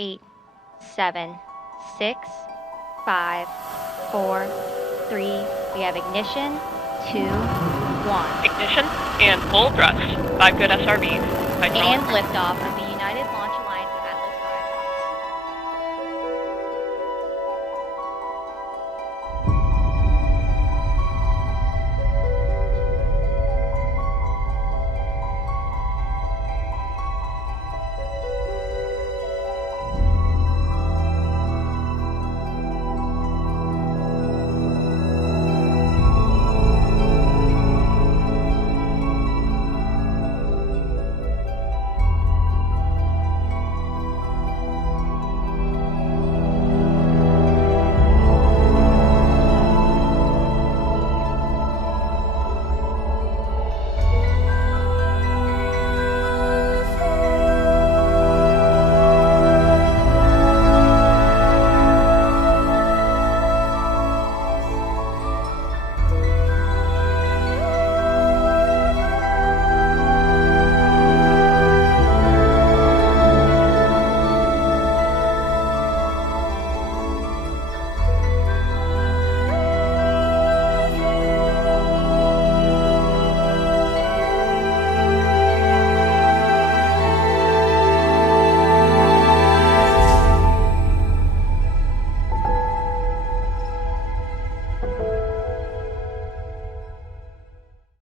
8, 7, 6, 5, 4, 3. We have ignition. 2, 1. Ignition and full thrust. 5 good SRBs. And liftoff of